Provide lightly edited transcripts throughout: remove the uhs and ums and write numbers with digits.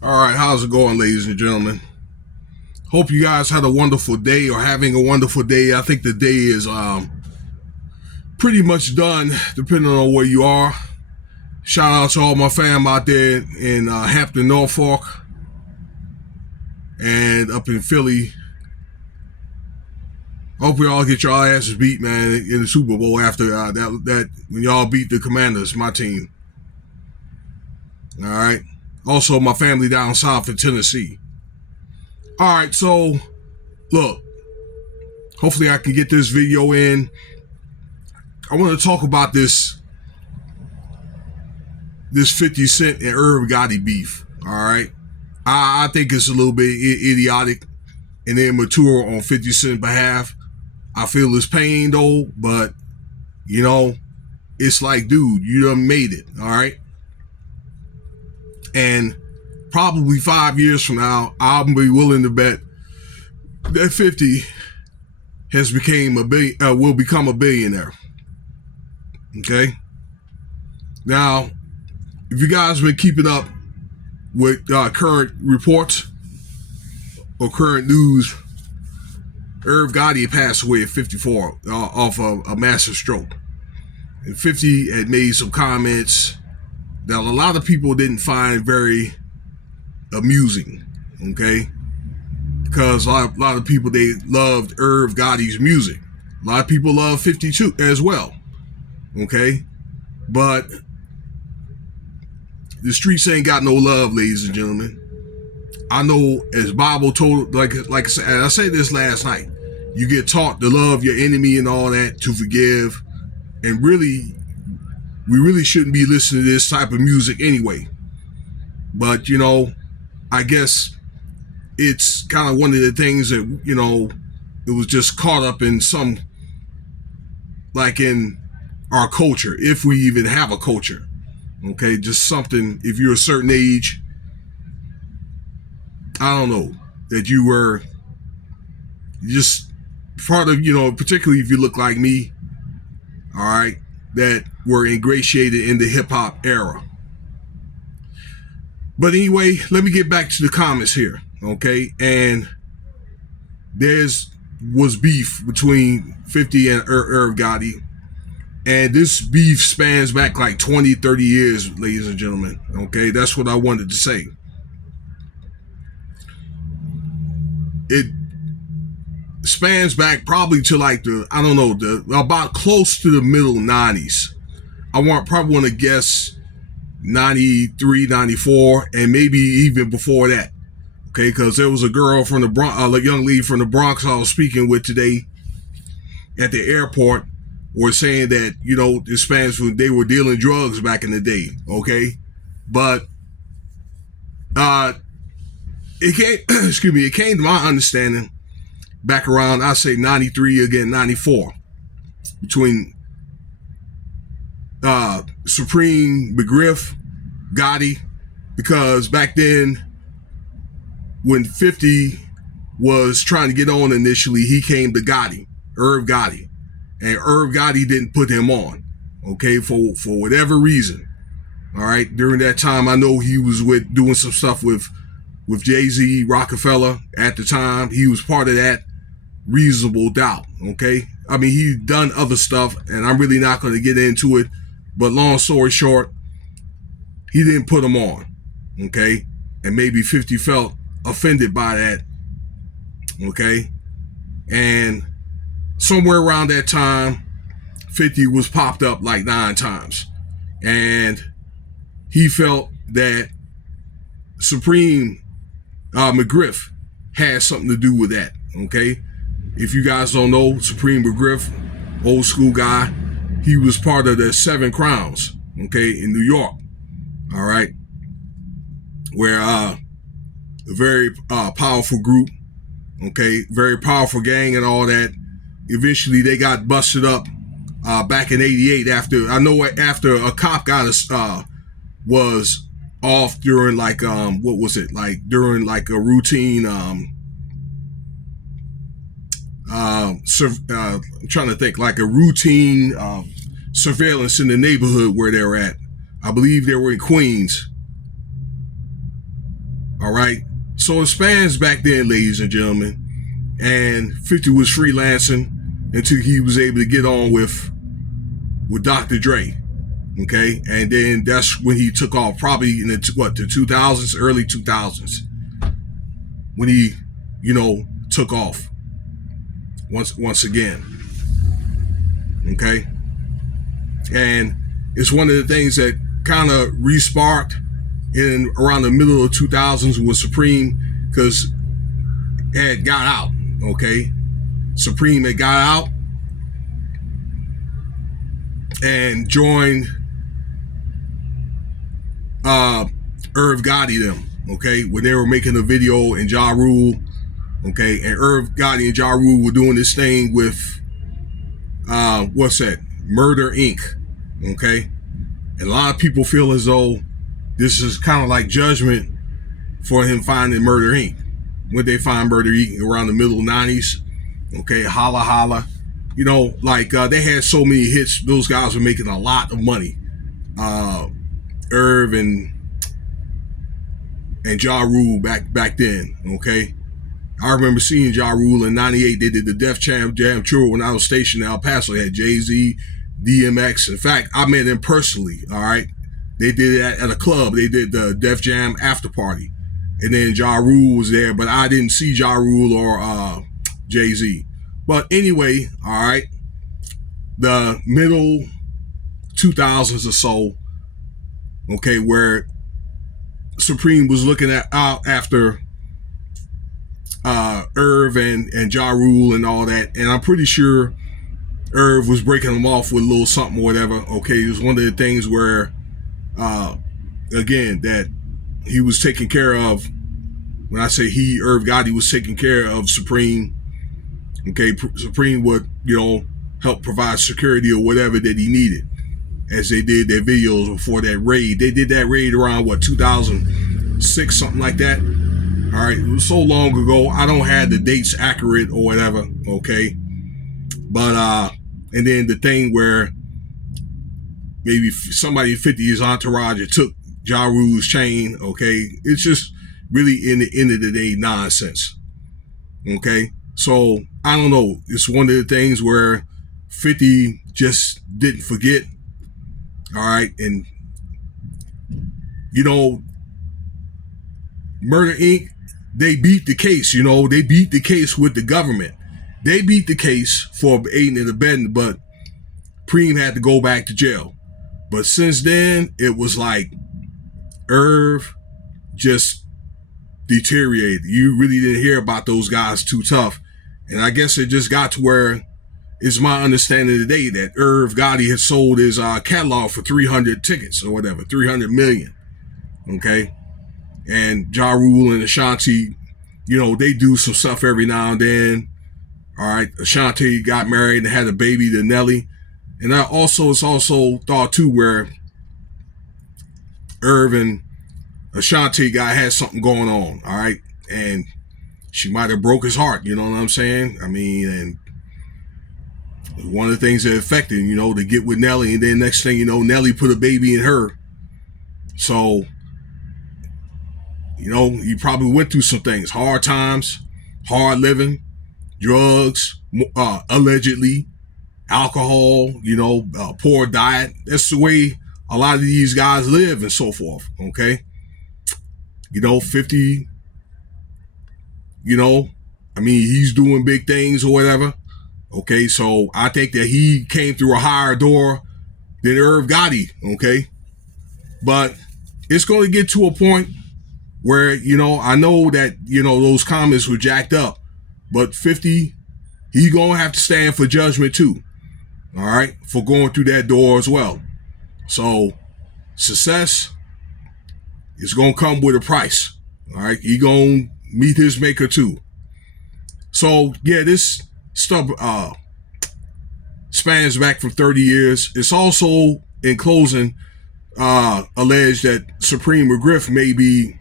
All right, how's it going, ladies and gentlemen? Hope you guys had a wonderful day or having a wonderful day. I think the day is pretty much done, depending on where you are. Shout out to all my fam out there in Hampton, Norfolk, and up in Philly. Hope we all get your asses beat, man, in the Super Bowl after that when y'all beat the Commanders, my team. All right. Also, my family down south in Tennessee. All right, so look, hopefully I can get this video in. I want to talk about this 50 Cent and Irv Gotti beef. All right, I think it's a little bit idiotic and immature on 50 Cent's behalf. I feel his pain though, but you know, it's like, dude, you done made it. All right, and probably 5 years from now, I'll be willing to bet that 50 has will become a billionaire. Okay. Now, if you guys been keeping up with current reports or current news, Irv Gotti passed away at 54 off of a massive stroke. And 50 had made some comments that a lot of people didn't find very amusing, okay? Because a lot of people, they loved Irv Gotti's music. A lot of people love 52 as well, okay? But the streets ain't got no love, ladies and gentlemen. I know, as Bible told, like I said this last night, you get taught to love your enemy and all that, to forgive, and really, we really shouldn't be listening to this type of music anyway. But, you know, I guess it's kind of one of the things that, you know, it was just caught up in some, like in our culture, if we even have a culture, okay? Just something, if you're a certain age, I don't know, that you were just part of, you know, particularly if you look like me, all right, that were ingratiated in the hip hop era. But anyway, let me get back to the comments here, okay? And was beef between 50 and Irv Gotti. And this beef spans back like 20, 30 years, ladies and gentlemen, okay? That's what I wanted to say. It spans back probably to like about close to the middle 90s. Probably want to guess 93, 94, and maybe even before that. Okay, because there was a girl from the Bronx, a young lady from the Bronx I was speaking with today at the airport, was saying that, you know, the Spanish, they were dealing drugs back in the day. Okay, but it came to my understanding back around, I say 93, again 94, between Supreme, McGriff, Gotti, because back then when 50 was trying to get on initially, he came to Irv Gotti, and Irv Gotti didn't put him on, okay, for whatever reason. All right, during that time, I know he was doing some stuff with Jay-Z, Rockefeller at the time. He was part of that reasonable doubt, okay? I mean, he'd done other stuff, and I'm really not going to get into it, but long story short, he didn't put him on, okay? And maybe 50 felt offended by that, okay? And somewhere around that time, 50 was popped up like 9 times, and he felt that Supreme McGriff had something to do with that, okay? If you guys don't know, Supreme McGriff, old school guy, he was part of the 7 Crowns, okay, in New York, all right, where a very powerful group, okay, very powerful gang and all that. Eventually, they got busted up back in '88 after a cop was off during like during like a routine I'm trying to think, like a routine surveillance in the neighborhood where they're at. I believe they were in Queens. All right. So it spans back then, ladies and gentlemen. And 50 was freelancing until he was able to get on with Dr. Dre. Okay. And then that's when he took off, probably in the 2000s, early 2000s, when he, took off once again. Okay. And it's one of the things that kind of re-sparked in around the middle of 2000s with Supreme, because it had got out. Okay. Supreme had got out and joined Irv Gotti them. Okay. When they were making a video in Ja Rule. Okay. And Irv Gotti and Ja Rule were doing this thing with what's that? Murder Inc. Okay. And a lot of people feel as though this is kind of like judgment for him finding Murder Inc. When they find Murder Inc. around the middle 90s. Okay. Holla holla. They had so many hits. Those guys were making a lot of money. Irv and Ja Rule back then. Okay. I remember seeing Ja Rule in 98. They did the Def Jam tour when I was stationed in El Paso. They had Jay-Z, DMX. In fact, I met them personally. All right. They did it at a club. They did the Def Jam after party. And then Ja Rule was there, but I didn't see Ja Rule or Jay-Z. But anyway, all right. The middle 2000s or so, okay, where Supreme was looking out after Irv and Ja Rule and all that. And I'm pretty sure Irv was breaking them off with a little something or whatever. Okay, it was one of the things where, again, that he was taking care of. When I say he, Irv Gotti was taking care of Supreme. Okay, Supreme would, help provide security or whatever that he needed as they did their videos before that raid. They did that raid around, 2006, something like that. All right, it was so long ago. I don't have the dates accurate or whatever, okay? But, and then the thing where maybe somebody 50 his entourage took Ja Rule's chain, okay? It's just really, in the end of the day, nonsense, okay? So, I don't know. It's one of the things where 50 just didn't forget, all right? And, Murder Inc., they beat the case, they beat the case with the government. They beat the case for aiding and abetting, but Preem had to go back to jail. But since then, it was like Irv just deteriorated. You really didn't hear about those guys too tough. And I guess it just got to where it's my understanding today that Irv Gotti had sold his catalog for 300 tickets or whatever, 300 million. Okay. And Ja Rule and Ashanti, they do some stuff every now and then. All right. Ashanti got married and had a baby to Nelly. And it's also thought too where Irv and Ashanti had something going on. All right. And she might have broke his heart. You know what I'm saying? I mean, and one of the things that affected, to get with Nelly. And then next thing you know, Nelly put a baby in her. So, he probably went through some things, hard times, hard living, drugs, allegedly, alcohol, poor diet. That's the way a lot of these guys live and so forth. Okay. 50, he's doing big things or whatever. Okay. So I think that he came through a higher door than Irv Gotti. Okay. But it's going to get to a point where, I know that, those comments were jacked up, but 50, he going to have to stand for judgment too. All right. For going through that door as well. So success is going to come with a price. All right. He going to meet his maker too. So yeah, this stuff, spans back from 30 years. It's also, in closing, alleged that Supreme McGriff may be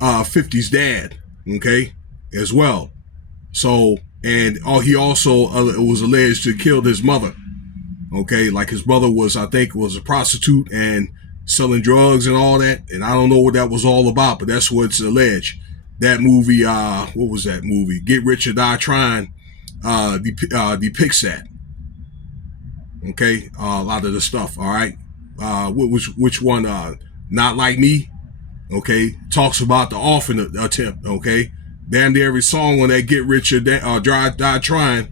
50's dad, okay, as well. So, and he also was alleged to have killed his mother, okay, like his mother was, I think, was a prostitute, and selling drugs and all that. And I don't know what that was all about, but that's what's alleged. That movie, what was that movie? Get Rich or Die Trying, depicts that. Okay, a lot of the stuff. All right, which one? Not Like Me. Okay, talks about the offering attempt. Okay, damn near every song on that Get Rich or Die Trying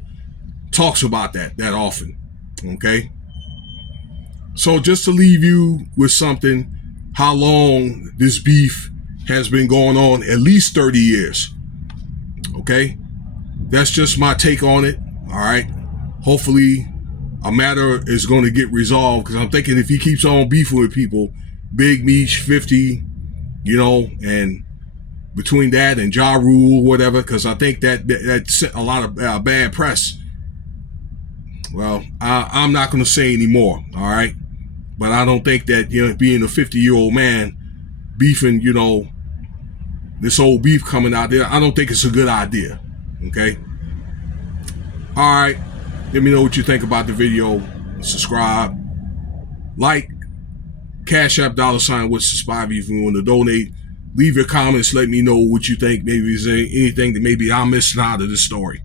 talks about that offering. Okay, so just to leave you with something, how long this beef has been going on, at least 30 years. Okay, that's just my take on it. All right, hopefully a matter is going to get resolved, because I'm thinking if he keeps on beefing with people, Big Meech, 50, and between that and Ja Rule, whatever, because I think that sent a lot of bad press. Well, I'm not going to say anymore, all right? But I don't think that, being a 50-year-old man beefing, this old beef coming out there, I don't think it's a good idea, okay? All right, let me know what you think about the video. Subscribe, like, Cash App $sign with subscribe if you want to donate. Leave your comments. Let me know what you think. Maybe is there anything that maybe I'm missing out of this story.